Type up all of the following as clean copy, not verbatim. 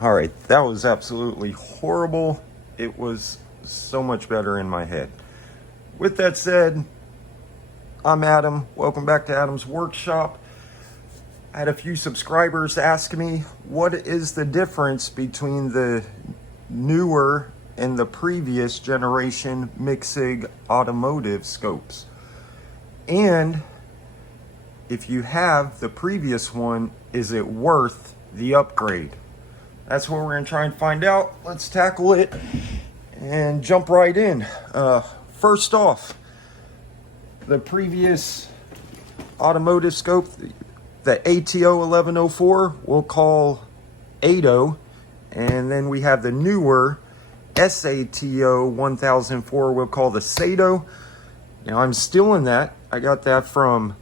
All right, that was absolutely horrible. It was so much better in my head. With that said, I'm Adam. Welcome back to Adam's Workshop. I had a few subscribers ask me, what is the difference between the newer and the previous generation Micsig automotive scopes? And if you have the previous one, is it worth the upgrade? That's what we're gonna try and find out. Let's tackle it and jump right in. First off, the previous automotive scope, the ATO1104, we'll call ATO, and then we have the newer SATO1004, we'll call the SATO. Now I'm still in that. I got that from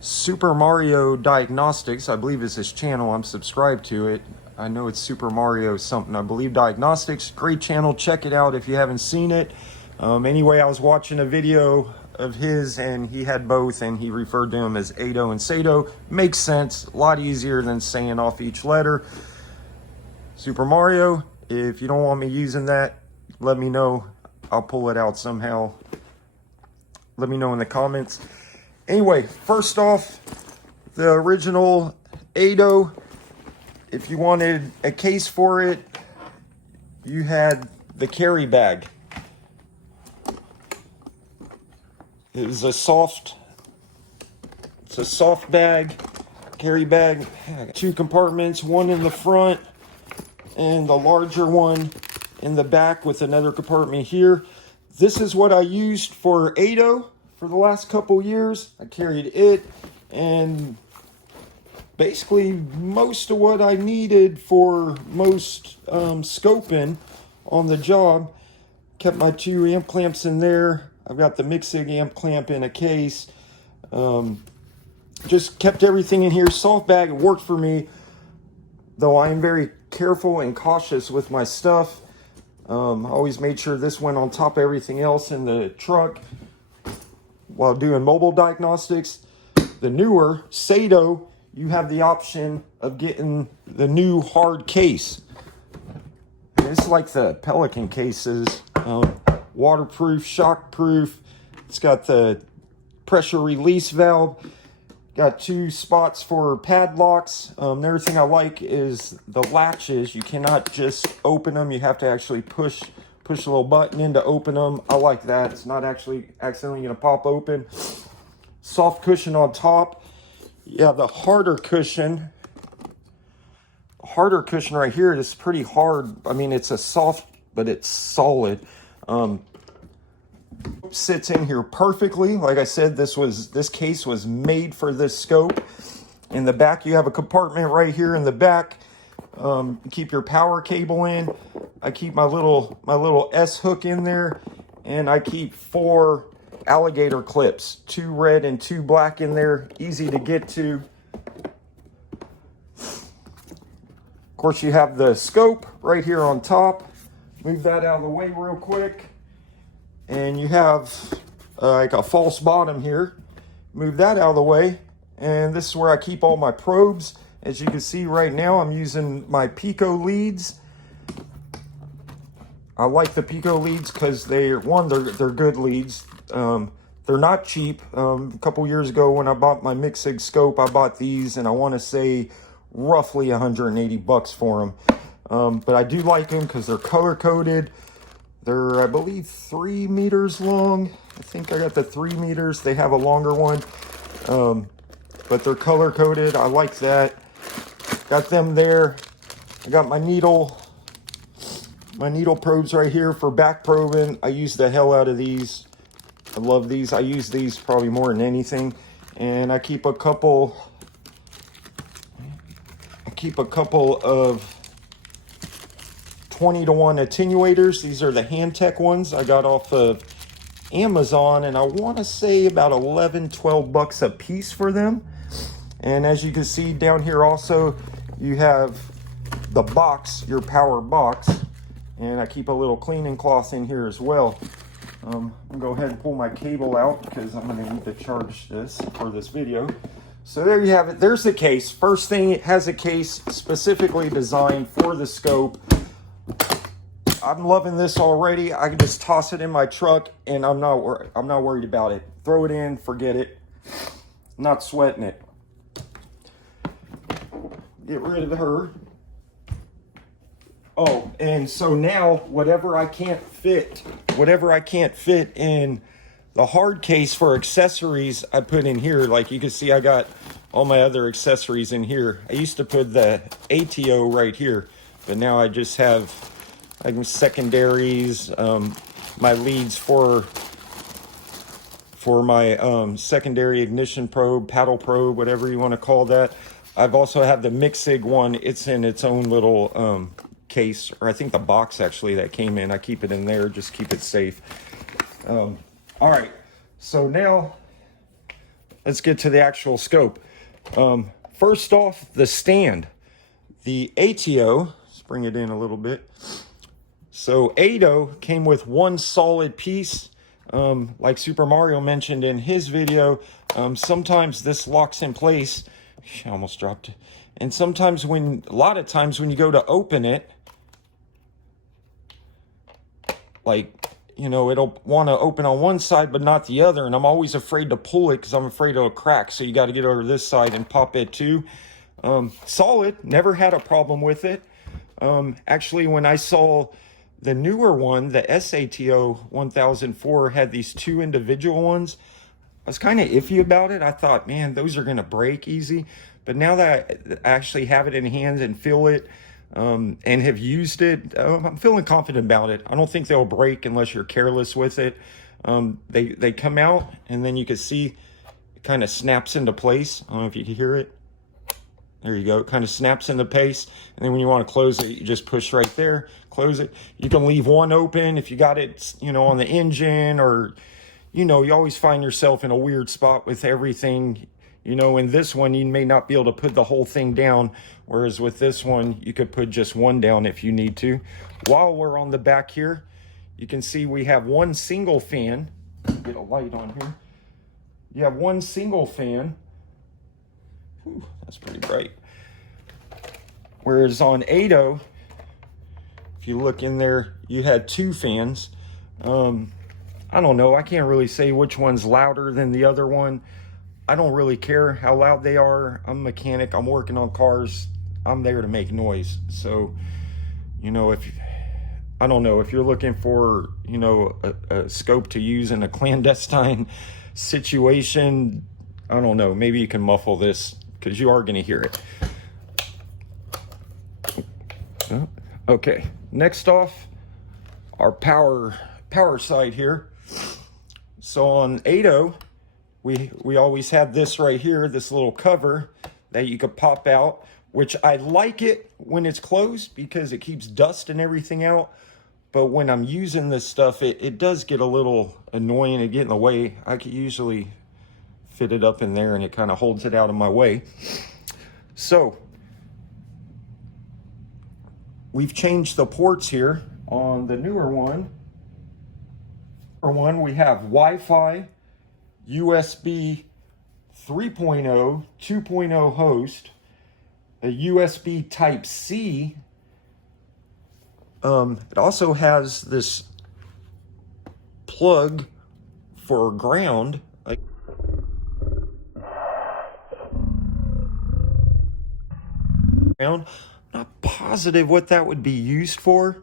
Super Mario Diagnostics, I believe is his channel. I'm subscribed to it. I know it's Super Mario something, I believe, Diagnostics. Great channel, check it out if you haven't seen it. Anyway, I was watching a video of his and he had both and he referred to them as ATO and SATO. Makes sense, a lot easier than saying off each letter. Super Mario, if you don't want me using that, let me know. I'll pull it out somehow. Let me know in the comments. Anyway, first off, the original ATO, if you wanted a case for it, you had the carry bag. It was a soft bag, carry bag. Two compartments, one in the front and the larger one in the back with another compartment here. This is what I used for ATO for the last couple years. I carried it and basically most of what I needed for most scoping on the job. Kept my 2 amp clamps in there. I've got the Micsig amp clamp in a case. Just kept everything in here. Soft bag, it worked for me, though I am very careful and cautious with my stuff. I always made sure this went on top of everything else in the truck while doing mobile diagnostics. The newer SATO, you have the option of getting the new hard case. It's like the Pelican cases, waterproof, shockproof. It's got the pressure release valve. Got 2 spots for padlocks. Another thing I like is the latches. You cannot just open them. You have to actually push a little button in to open them. I like that. It's not actually accidentally going to pop open. Soft cushion on top. Yeah, the harder cushion right here is pretty hard. I mean, it's a soft, but it's solid. Sits in here perfectly. Like I said, this case was made for this scope. In the back, you have a compartment right here in the back. Keep your power cable in. I keep my little S hook in there, and I keep 4 alligator clips, 2 red and 2 black in there, easy to get to. Of course, you have the scope right here on top. Move that out of the way real quick. And you have like a false bottom here. Move that out of the way. And this is where I keep all my probes. As you can see right now, I'm using my Pico leads. I like the Pico leads because they're good leads. They're not cheap. A couple years ago when I bought my Micsig scope, I bought these and I want to say roughly 180 bucks for them. But I do like them because they're color coded. They're, I believe, 3 meters long. I think I got the 3 meters. They have a longer one, but they're color coded. I like that. Got them there. I got my needle probes right here for back probing. I use the hell out of these. I love these. I use these probably more than anything. And I keep a couple of 20-to-1 attenuators. These are the Handtech ones I got off of Amazon, and I want to say about 11-12 bucks a piece for them. And as you can see down here also, you have the box, your power box, and I keep a little cleaning cloth in here as well. I'm gonna go ahead and pull my cable out because I'm gonna need to charge this for this video. So there you have it. There's the case. First thing, it has a case specifically designed for the scope. I'm loving this already. I can just toss it in my truck and I'm not worried about it. Throw it in, forget it. Not sweating it. Get rid of her. Oh, and so now whatever I can't fit in the hard case for accessories, I put in here. Like you can see, I got all my other accessories in here. I used to put the ATO right here, but now I just have like secondaries, my leads for my secondary ignition probe, paddle probe, whatever you want to call that. I've also have the Micsig one. It's in its own little case, or I think the box actually that came in. I keep it in there, just keep it safe. All right, so now let's get to the actual scope. First off, the stand. The ATO, let's bring it in a little bit. So ATO came with one solid piece. Like Super Mario mentioned in his video, sometimes this locks in place. I almost dropped it. And sometimes a lot of times when you go to open it, like, you know, it'll want to open on one side but not the other, and I'm always afraid to pull it because I'm afraid it'll crack. So you got to get over this side and pop it too. Solid, never had a problem with it. Actually, when I saw the newer one, the SATO1004 had these two individual ones, I was kind of iffy about it. I thought, man, those are going to break easy. But now that I actually have it in hands and feel it, and have used it, I'm feeling confident about it. I don't think they'll break unless you're careless with it. They come out, and then you can see it kind of snaps into place. I don't know if you can hear it. There you go. It kind of snaps into place. And then when you want to close it, you just push right there, close it. You can leave one open if you got it, you know, on the engine, or, you know, you always find yourself in a weird spot with everything. You know, in this one, you may not be able to put the whole thing down, whereas with this one, you could put just one down if you need to. While we're on the back here, you can see we have one single fan. Get a light on here. You have one single fan. Whew, that's pretty bright. Whereas on ATO, if you look in there, you had two fans. I don't know. I can't really say which one's louder than the other one. I don't really care how loud they are. I'm a mechanic. I'm working on cars. I'm there to make noise. So, you know, I don't know, if you're looking for, you know, a scope to use in a clandestine situation, I don't know, maybe you can muffle this because you are going to hear it. Okay, next off, our power side here. So on ATO, we always have this right here, this little cover that you could pop out, which I like it when it's closed because it keeps dust and everything out. But when I'm using this stuff, it does get a little annoying and get in the way. I could usually fit it up in there and it kind of holds it out of my way. So we've changed the ports here on the newer one. For one, we have Wi-Fi, USB 3.0, 2.0 host, a USB Type-C. It also has this plug for ground. I'm not positive what that would be used for.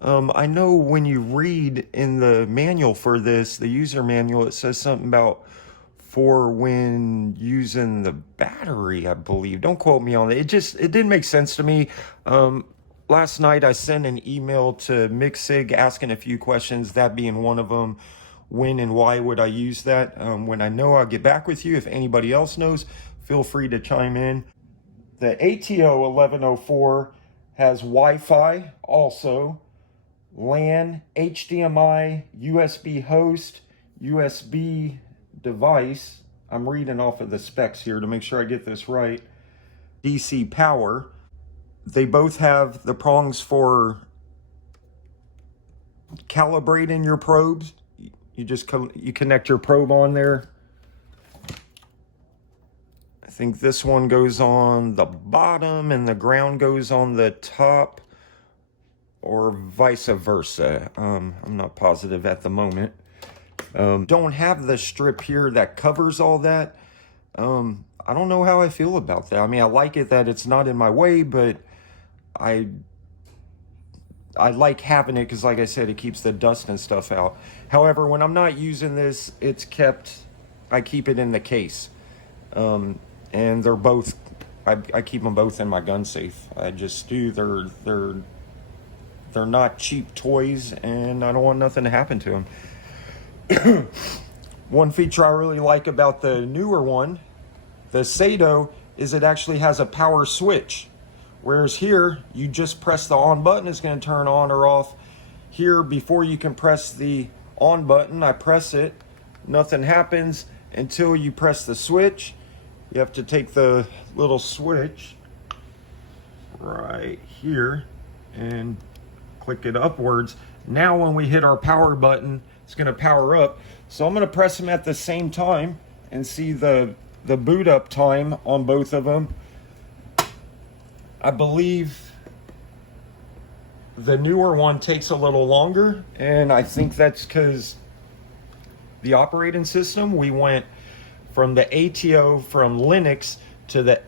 I know when you read in the manual for this, the user manual, it says something about for when using the battery, I believe. Don't quote me on it. It didn't make sense to me. Last night I sent an email to Micsig asking a few questions, that being one of them. When and why would I use that? When I know, I'll get back with you. If anybody else knows, feel free to chime in. The ATO1104 has Wi-Fi also, LAN, HDMI, USB host, USB device. I'm reading off of the specs here to make sure I get this right. DC power. They both have the prongs for calibrating your probes. You connect your probe on there think this one goes on the bottom and the ground goes on the top, or vice versa. I'm not positive at the moment. Don't have the strip here that covers all that. I don't know how I feel about that. I mean, I like it that it's not in my way, but I like having it because, like I said, it keeps the dust and stuff out. However, when I'm not using this, I keep it in the case. And they're both, I keep them both in my gun safe. I just do. They're not cheap toys, and I don't want nothing to happen to them. One feature I really like about the newer one, the SATO, is it actually has a power switch. Whereas here, you just press the on button, it's going to turn on or off. Here, before you can press the on button, I press it, nothing happens until you press the switch. You have to take the little switch right here and click it upwards. Now when we hit our power button, it's going to power up. So I'm going to press them at the same time and see the boot up time on both of them. I believe the newer one takes a little longer, and I think that's because the operating system, we went from the ATO from Linux to the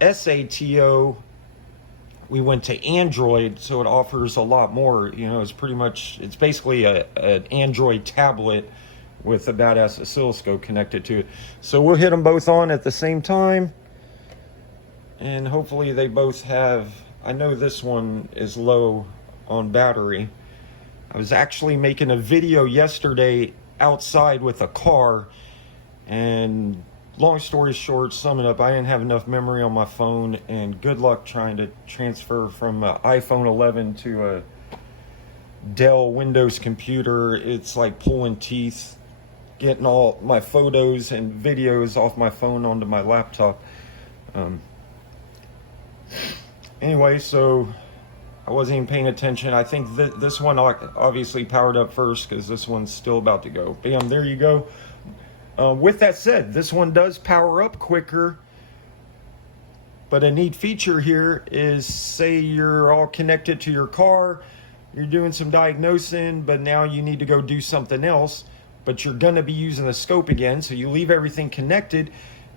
SATO, we went to Android, so it offers a lot more. You know, it's basically an Android tablet with a badass oscilloscope connected to it. So we'll hit them both on at the same time, and hopefully they both have, I know this one is low on battery. I was actually making a video yesterday outside with a car, and long story short, sum it up, I didn't have enough memory on my phone, and good luck trying to transfer from an iPhone 11 to a Dell Windows computer. It's like pulling teeth, getting all my photos and videos off my phone onto my laptop. Anyway, so I wasn't even paying attention. I think this one obviously powered up first because this one's still about to go. Bam, there you go. With that said, this one does power up quicker, but a neat feature here is, say you're all connected to your car, you're doing some diagnosing, but now you need to go do something else, but you're going to be using the scope again, so you leave everything connected.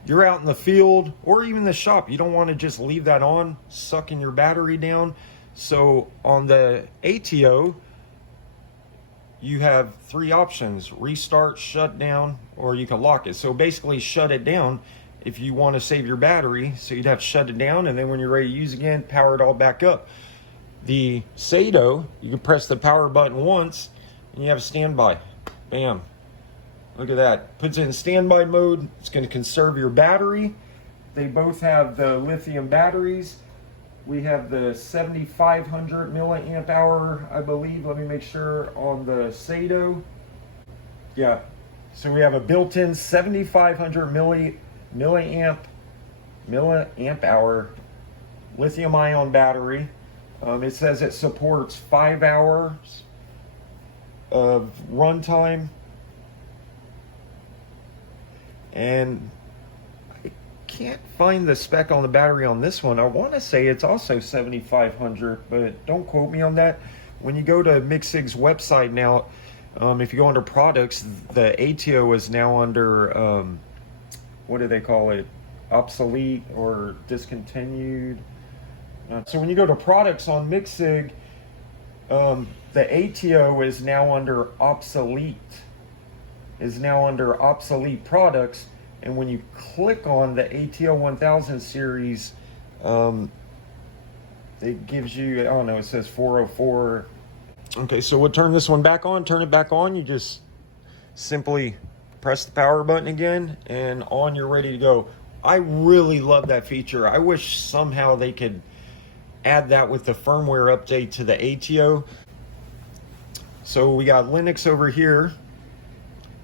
You're out in the field or even the shop. You don't want to just leave that on, sucking your battery down. So on the ATO, you have three options: restart, shut down, or you can lock it. So basically shut it down if you want to save your battery. So you'd have to shut it down, and then when you're ready to use again, power it all back up. The SATO, you can press the power button once and you have a standby. Bam. Look at that. Puts it in standby mode. It's going to conserve your battery. They both have the lithium batteries. We have the 7,500 milliamp hour, I believe. Let me make sure on the SATO. Yeah. So we have a built-in 7,500 milliamp hour lithium ion battery. It says it supports 5 hours of runtime. And I can't find the spec on the battery on this one. I want to say it's also 7,500, but don't quote me on that. When you go to Micsig's website now, if you go under products, the ATO is now under, what do they call it? Obsolete or discontinued. So when you go to products on Micsig, the ATO is now under obsolete. Is now under obsolete products, and when you click on the ATO1000 series, it gives you, I don't know, it says 404. Okay, so we'll turn this one back on. Turn it back on. You just simply press the power button again, and on, you're ready to go. I really love that feature. I wish somehow they could add that with the firmware update to the ATO. So we got Linux over here.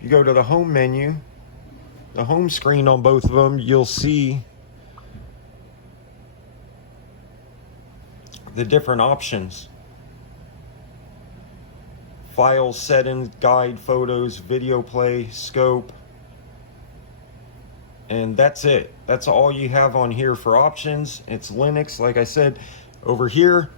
You go to the home menu, the home screen on both of them, you'll see the different options. Files, settings, guide, photos, video play, scope, and that's it. That's all you have on here for options. It's Linux, like I said. Over here,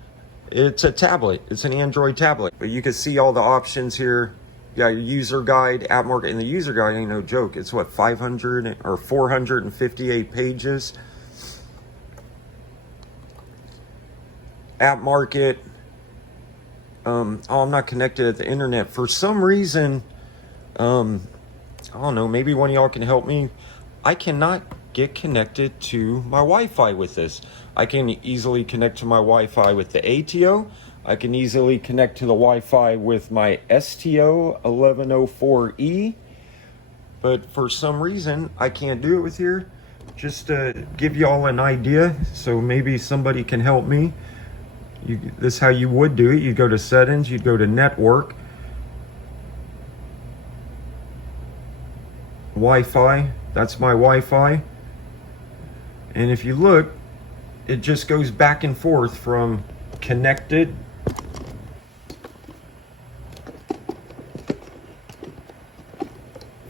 it's a tablet. It's an Android tablet. But you can see all the options here. You got your user guide, app market, and the user guide ain't no joke. It's what, 500 or 458 pages. App market. Oh, I'm not connected to the internet. For some reason, I don't know, maybe one of y'all can help me. I cannot get connected to my Wi-Fi with this. I can easily connect to my Wi-Fi with the ATO. I can easily connect to the Wi-Fi with my SATO1104 but for some reason I can't do it with here. Just to give y'all an idea, so maybe somebody can help me. This is how you would do it. You go to settings, you'd go to network, Wi-Fi. That's my Wi-Fi. And if you look, it just goes back and forth from connected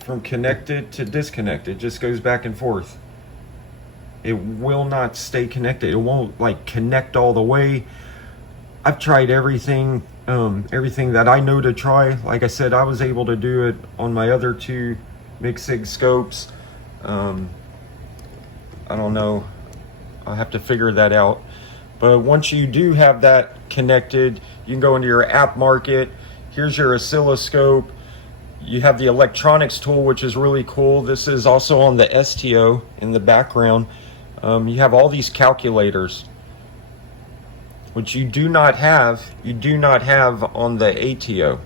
to disconnected. It just goes back and forth. It will not stay connected. It won't like connect all the way. I've tried everything that I know to try. Like I said, I was able to do it on my other two Micsig scopes. I don't know. I'll have to figure that out. But once you do have that connected, you can go into your app market. Here's your oscilloscope. You have the electronics tool, which is really cool. This is also on the STO in the background. You have all these calculators, which you do not have on the ATO.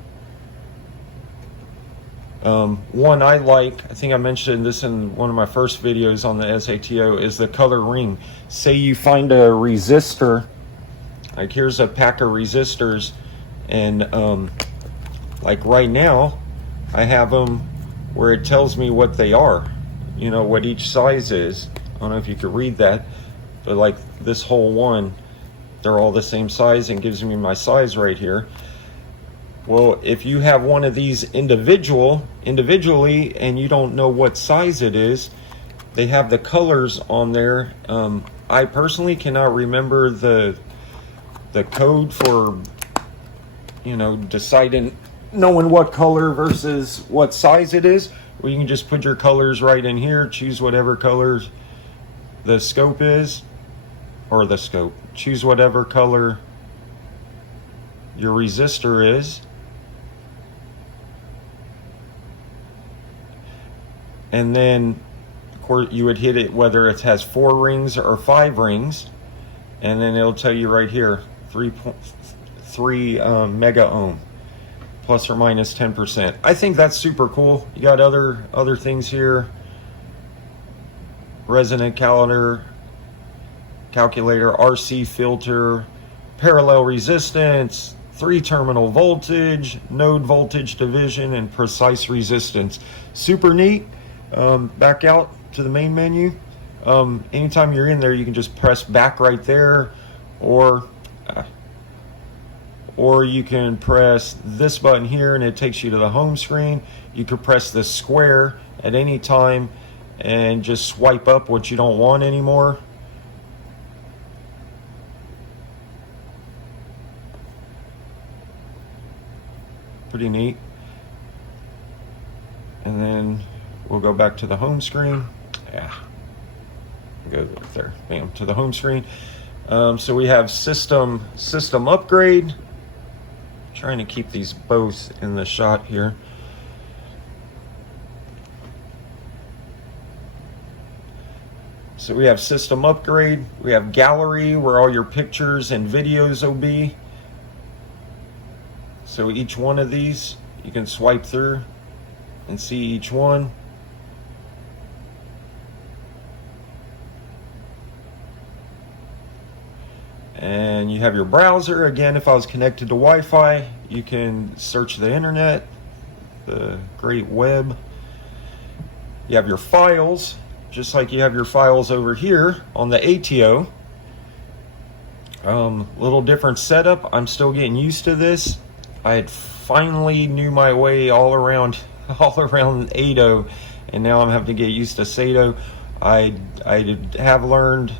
One I like, I think I mentioned this in one of my first videos on the SATO, is the color ring. Say you find a resistor, like here's a pack of resistors, and like right now I have them where it tells me what they are, you know, what each size is. I don't know if you could read that, but like this whole one, they're all the same size and gives me my size right here. Well, if you have one of these individually and you don't know what size it is, they have the colors on there. I personally cannot remember the code for, you know, knowing what color versus what size it is. Well, you can just put your colors right in here, choose whatever colors the scope is, or the scope. Choose whatever color your resistor is. And then, of course, you would hit it whether it has 4 rings or 5 rings. And then it'll tell you right here, 3 mega ohm, plus or minus 10%. I think that's super cool. You got other things here. Resonant calculator, RC filter, parallel resistance, 3-terminal voltage, node voltage division, and precise resistance. Super neat. Back out to the main menu. Anytime you're in there, you can just press back right there, or you can press this button here and it takes you to the home screen. You could press the square at any time and just swipe up what you don't want anymore. Pretty neat. And then we'll go back to the home screen. Yeah, go there, bam, to the home screen. So we have system upgrade. Trying to keep these both in the shot here. So we have system upgrade. We have gallery, where all your pictures and videos will be. So each one of these you can swipe through and see each one. And you have your browser. Again, if I was connected to Wi-Fi, you can search the internet, the great web. You have your files, just like you have your files over here on the ATO. Little different setup. I'm still getting used to this. I had finally knew my way all around ATO, and now I'm having to get used to SATO. I have learned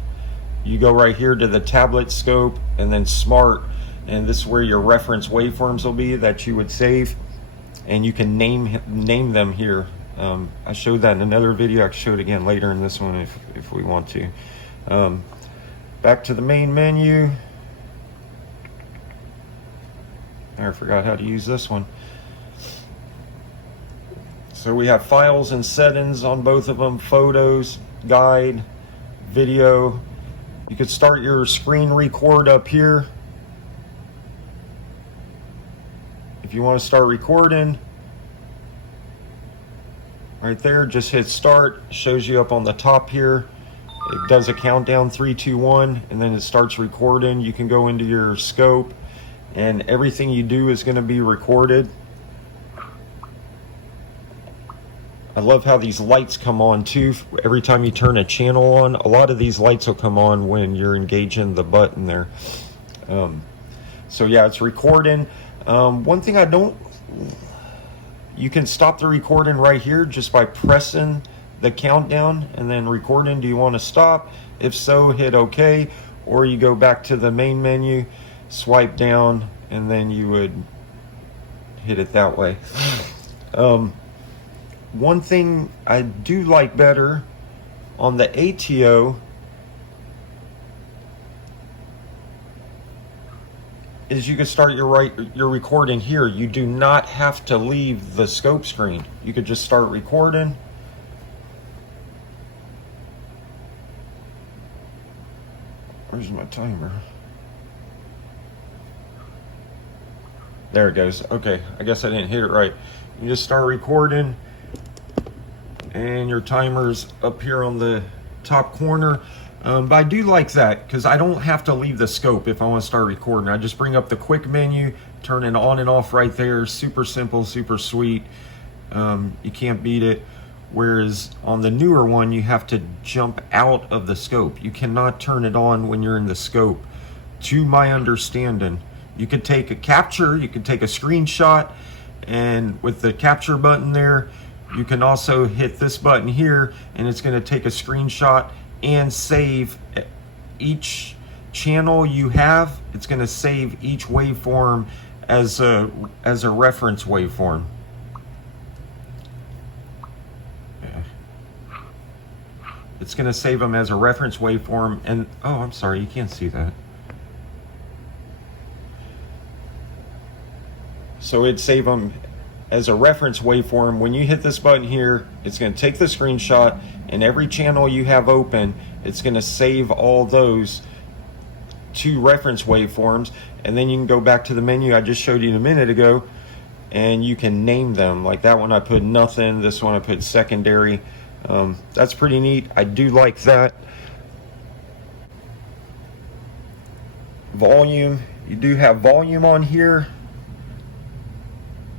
you go right here to the tablet scope and then smart, and this is where your reference waveforms will be that you would save, and you can name them here. I showed that in another video. I can show it again later in this one if we want to. Back to the main menu. I forgot how to use this one. So we have files and settings on both of them, photos, guide, video. You could start your screen record up here. If you want to start recording, right there, just hit start. Shows you up on the top here. It does a countdown, 3, 2, 1, and then it starts recording. You can go into your scope, and everything you do is going to be recorded. I love how these lights come on too. Every time you turn a channel on, a lot of these lights will come on when you're engaging the button there. So yeah, it's recording. One thing you can stop the recording right here just by pressing the countdown and then recording. Do you want to stop? If so, hit OK, or you go back to the main menu, swipe down, and then you would hit it that way. One thing I do like better on the ATO is you can start your recording here. You do not have to leave the scope screen. You could just start recording. Where's my timer? There it goes. Okay, I guess I didn't hit it right. You just start recording, and your timer's up here on the top corner. But I do like that because I don't have to leave the scope if I want to start recording. I just bring up the quick menu, turn it on and off right there. Super simple, super sweet. You can't beat it. Whereas on the newer one, you have to jump out of the scope. You cannot turn it on when you're in the scope, to my understanding. You could take a capture, you could take a screenshot, and with the capture button there, you can also hit this button here, and it's going to take a screenshot and save each channel you have. It's going to save each waveform as a reference waveform. It's going to save them as a reference waveform, and oh, I'm sorry, you can't see that. So it'd save them as a reference waveform. When you hit this button here, it's going to take the screenshot, and every channel you have open, it's going to save all those to reference waveforms, and then you can go back to the menu I just showed you a minute ago, and you can name them. Like that one I put nothing, this one I put secondary. That's pretty neat. I do like that. Volume, you do have volume on here.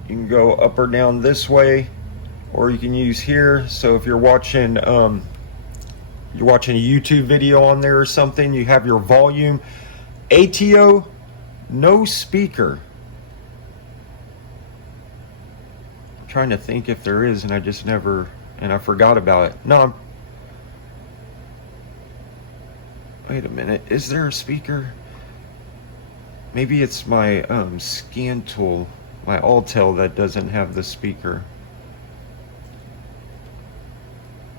You can go up or down this way, or you can use here. So if you're watching a YouTube video on there or something, you have your volume. ATO, no speaker. I'm trying to think if there is, and I forgot about it. No. Wait a minute. Is there a speaker? Maybe it's my scan tool, my Altel, that doesn't have the speaker.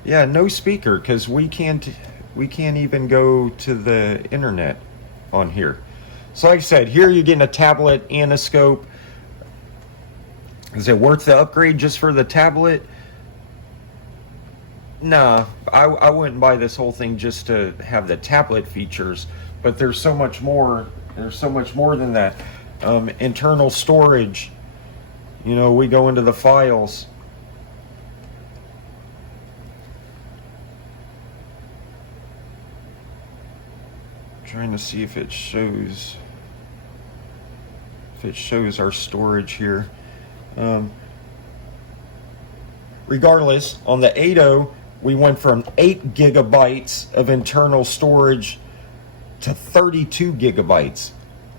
Yeah, no speaker, because we can't even go to the internet on here. So like I said, here you're getting a tablet and a scope. Is it worth the upgrade just for the tablet? Nah, I wouldn't buy this whole thing just to have the tablet features, but there's so much more. There's so much more than that. Internal storage. You know, we go into the files. Trying to see if it shows our storage here. Regardless, on the ATO, we went from 8 gigabytes of internal storage to 32 gigabytes.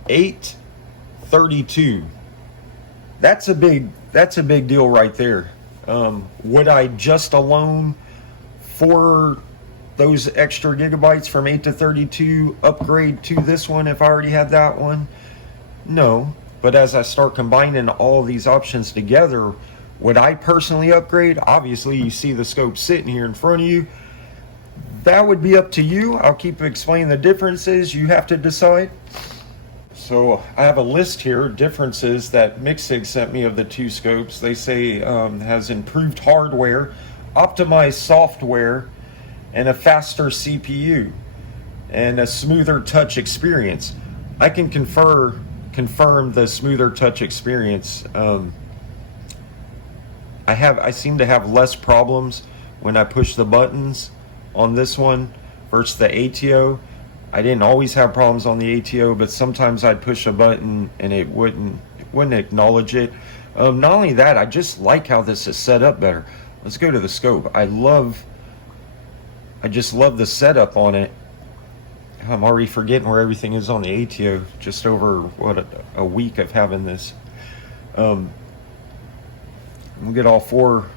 8, 32. That's a big deal right there. Would I just alone for those extra gigabytes from 8 to 32 upgrade to this one if I already had that one? No. But as I start combining all these options together, would I personally upgrade? Obviously, you see the scope sitting here in front of you. That would be up to you. I'll keep explaining the differences. You have to decide. So I have a list here of differences that Micsig sent me of the two scopes. They say has improved hardware, optimized software, and a faster CPU, and a smoother touch experience. I can confirm the smoother touch experience. I seem to have less problems when I push the buttons on this one versus the ATO. I didn't always have problems on the ATO, but sometimes I'd push a button and it wouldn't acknowledge it. Not only that, I just like how this is set up better. Let's go to the scope. I just love the setup on it. I'm already forgetting where everything is on the ATO, just over a week of having this. We'll get all 4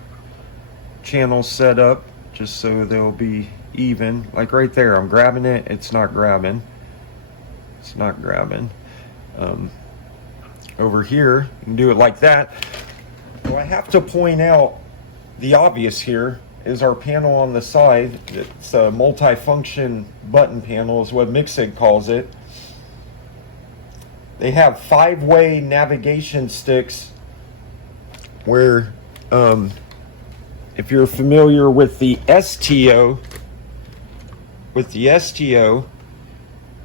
channels set up just so they'll be even. Like right there, I'm grabbing it, it's not grabbing. Over here, you can do it like that. So I have to point out the obvious here is our panel on the side. It's a multi-function button panel is what Micsig calls it. They have 5-way navigation sticks where if you're familiar with the STO,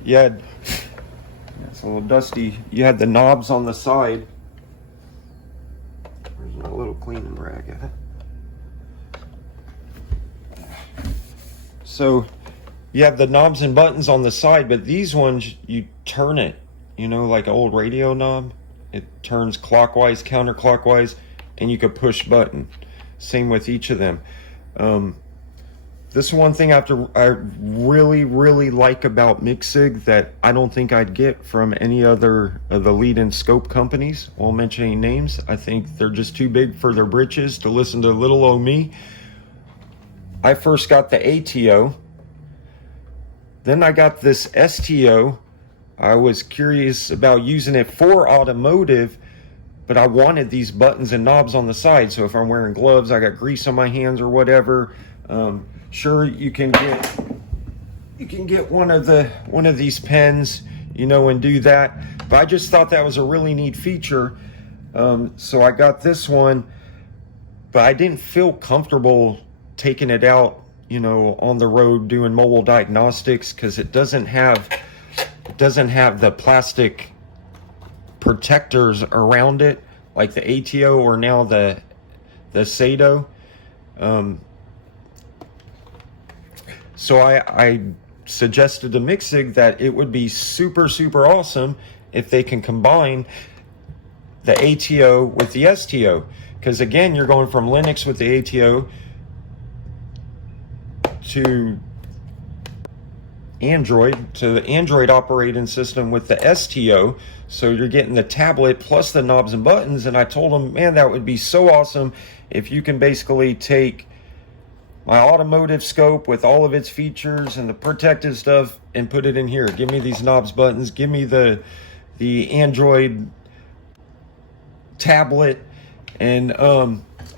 you had, it's a little dusty, you had the knobs on the side. There's my little cleaning rag at it. So you have the knobs and buttons on the side, but these ones, you turn it, you know, like an old radio knob. It turns clockwise, counterclockwise, and you could push button. Same with each of them. This one thing I really like about Micsig that I don't think I'd get from any other of the lead-in scope companies. Won't mention any names. I think they're just too big for their britches to listen to little old me. I first got the ATO, then I got this STO. I was curious about using it for automotive, but I wanted these buttons and knobs on the side. So if I'm wearing gloves, I got grease on my hands or whatever. Sure, you can get one of these pens, you know, and do that. But I just thought that was a really neat feature. So I got this one, but I didn't feel comfortable taking it out, you know, on the road doing mobile diagnostics, because it doesn't have the plastic protectors around it like the ATO or now the SATO. So I suggested to Micsig that it would be super awesome if they can combine the ATO with the STO, because again, you're going from Linux with the ATO to Android, to the Android operating system with the STO. So you're getting the tablet plus the knobs and buttons. And I told them, man, that would be so awesome if you can basically take my automotive scope with all of its features and the protective stuff and put it in here. Give me these knobs, buttons, give me the Android tablet. And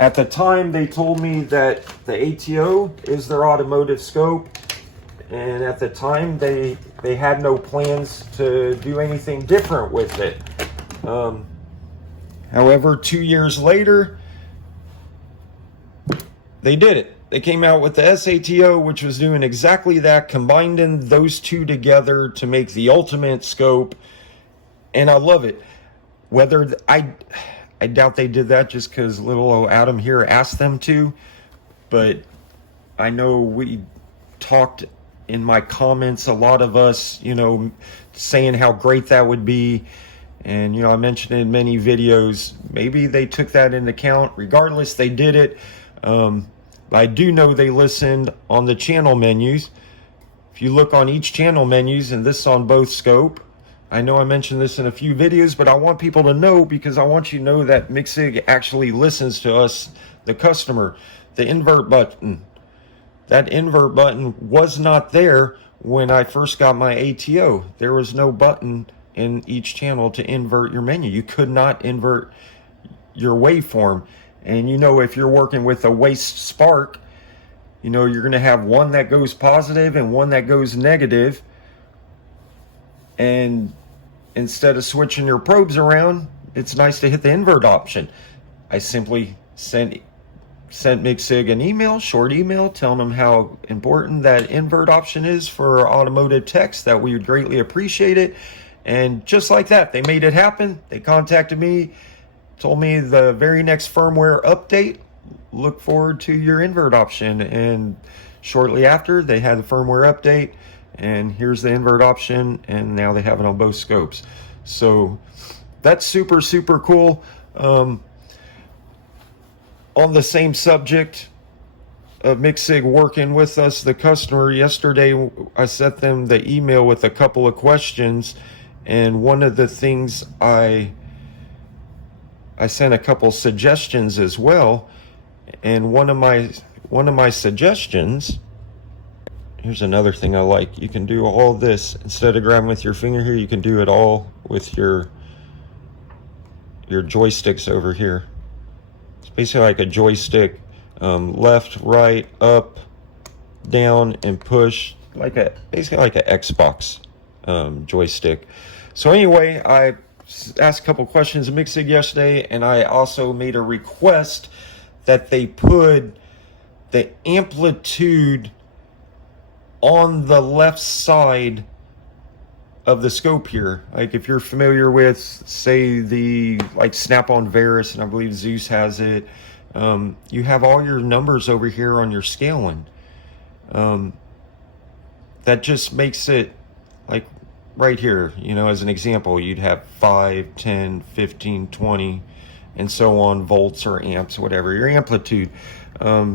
at the time, they told me that the ATO is their automotive scope, and at the time they had no plans to do anything different with it. However, 2 years later, they did it. They came out with the SATO, which was doing exactly that, combining those two together to make the ultimate scope, and I love it. Whether I doubt they did that just because little old Adam here asked them to, but I know we talked in my comments, a lot of us, you know, saying how great that would be. And, you know, I mentioned in many videos, maybe they took that into account. Regardless, they did it. I do know they listened on the channel menus. If you look on each channel menus, and this is on both scope, I know I mentioned this in a few videos, but I want people to know, because I want you to know that Micsig actually listens to us, the customer. The invert button, that invert button was not there when I first got my ATO. There was no button in each channel to invert your menu. You could not invert your waveform. And you know, if you're working with a waste spark, you know, you're going to have one that goes positive and one that goes negative. And instead of switching your probes around, it's nice to hit the invert option. I simply sent Micsig an email, short email, telling them how important that invert option is for automotive techs, that we would greatly appreciate it. And just like that, they made it happen. They contacted me, told me the very next firmware update, look forward to your invert option. And shortly after, they had the firmware update, and here's the invert option, and now they have it on both scopes. So that's super, super cool. On the same subject of Micsig working with us, the customer, yesterday I sent them the email with a couple of questions, and one of the things I sent a couple suggestions as well. And one of my suggestions, here's another thing I like. You can do all this instead of grabbing with your finger here. You can do it all with your joysticks over here. It's basically like a joystick, left, right, up, down, and push, basically like an Xbox joystick. So anyway, I asked a couple questions of Micsig yesterday, and I also made a request that they put the amplitude on the left side of the scope here. Like if you're familiar with, say, the Snap-on Varus, and I believe Zeus has it, you have all your numbers over here on your scaling. That just makes it like right here, you know, as an example, you'd have 5, 10, 15, 20, and so on, volts or amps, whatever, your amplitude.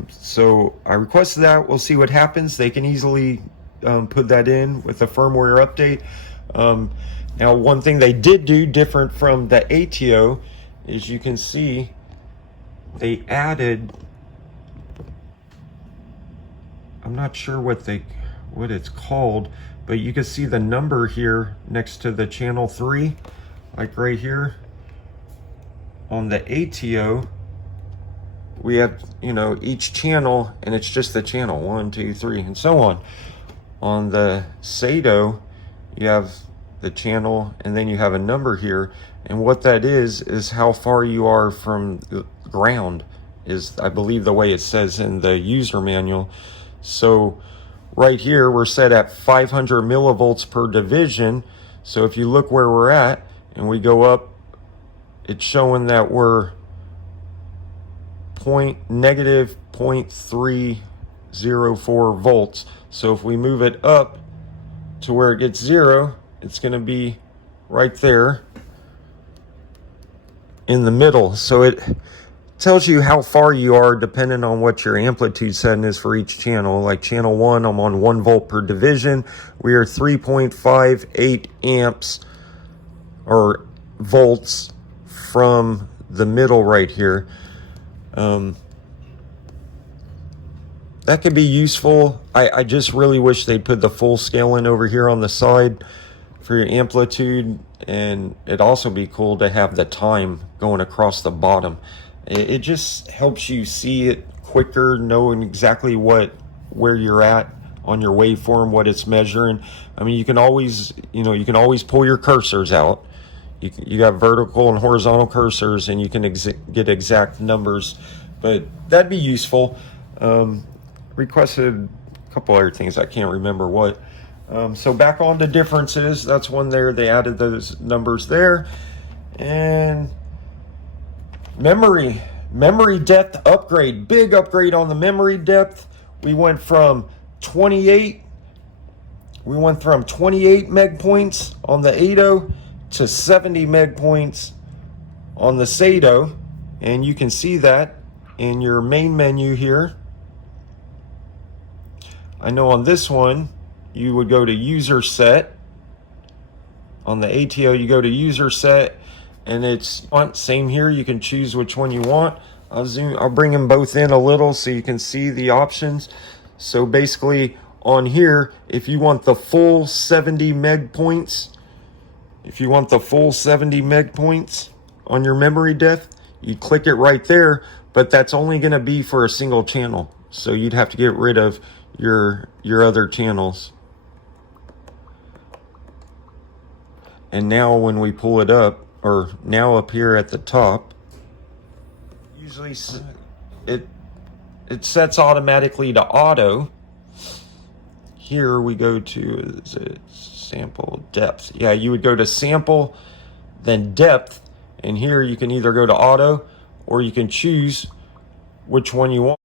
So I requested that. We'll see what happens. They can easily put that in with the firmware update. Now, one thing they did do different from the ATO is you can see they added, I'm not sure what it's called, but you can see the number here next to the channel 3, like right here. On the ATO, we have, you know, each channel, and it's just the channel 1, 2, 3, and so on. On the SATO, you have the channel, and then you have a number here, and what that is how far you are from the ground, is I believe the way it says in the user manual. So right here we're set at 500 millivolts per division. So if you look where we're at and we go up, it's showing that we're negative 0.304 volts. So if we move it up to where it gets 0, it's going to be right there in the middle. So it tells you how far you are depending on what your amplitude setting is for each channel. Like channel 1, I'm on 1 volt per division. We are 3.58 amps or volts from the middle right here. That could be useful. I just really wish they'd put the full scale in over here on the side for your amplitude, and it'd also be cool to have the time going across the bottom. It just helps you see it quicker, knowing exactly where you're at on your waveform, what it's measuring. I mean, you can always pull your cursors out. You got vertical and horizontal cursors, and you can get exact numbers, but that'd be useful. Requested a couple other things, I can't remember what. So back on the differences, that's one there. They added those numbers there. And memory depth upgrade, big upgrade on the memory depth. We went from 28 meg points on the ATO to 70 meg points on the SATO, and you can see that in your main menu here. I know on this one you would go to user set. On the ATO you go to user set, and it's same here. You can choose which one you want. I'll bring them both in a little so you can see the options. So basically on here, if you want the full 70 meg points, on your memory depth, you click it right there, but that's only going to be for a single channel. So you'd have to get rid of your other channels. And now when we pull it up, or now up here at the top, usually it sets automatically to auto. Here we go to, is it sample depth? Yeah, you would go to sample, then depth, and here you can either go to auto or you can choose which one you want.